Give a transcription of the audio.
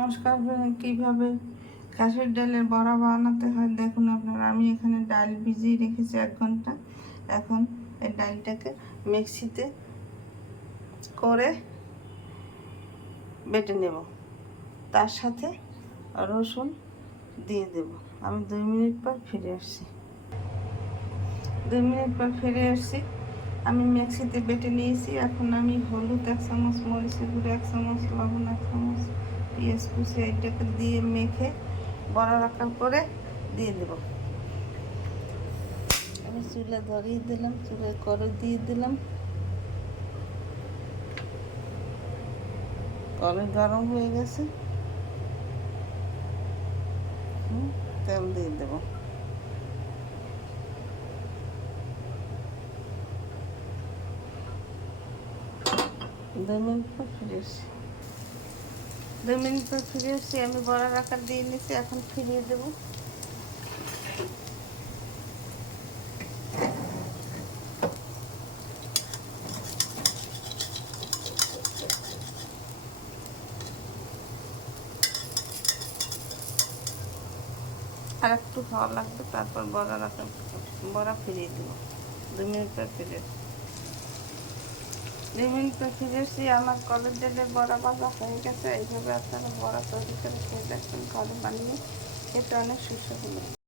নমস্কার। কিভাবে কাসের ডালের বড়া বানাতে হয় দেখুন আপনারা। আমি এখানে ডাল ভিজিয়ে রেখেছি 1 ঘন্টা। এখন এই ডালটাকে মিক্সিতে করে বেটে নেব, তার সাথে রসুন দিয়ে দেব। আমি 2 মিনিট পর ফিরে আসছি। 2 মিনিট পর ফিরে আসছি। আমি মিক্সিতে বেটে নিয়েছি। এখন আমি হলুদ 1 চামচ, মরিচের গুঁড়ো 1 চামচ, লবণ 1 চামচ, পেঁয়াজ কুচি এইটাকে দিয়ে মেখে বড়ার আকার করে দিয়ে দেব। আমি চুলা ধরিয়ে দিলাম, চুলায় কড়াই দিয়ে দিলাম। কড়াই গরম হয়ে গেছে, তেল দিয়ে দেব। দু মিনিট পর ফিরে এসছি। 2 মিনিট পর ফিরে এসছি। আমি বড়ার আকার দিয়ে নিচ্ছি, এখন ফিরিয়ে দেব। আর একটু হওয়া লাগবে, তারপর বড়া ফিরিয়ে দেবো। 2 মিনিট পর ফিরে এসছি। 2 মিনিট পর ফিরে এসছি। আমার কলের ডালের বড়া ভাজা হয়ে গেছে। এইভাবে আপনারা বড়া তৈরি করে খেয়ে দেখবেন, ঘরে বানিয়ে। এটা অনেক সুস্বাদু।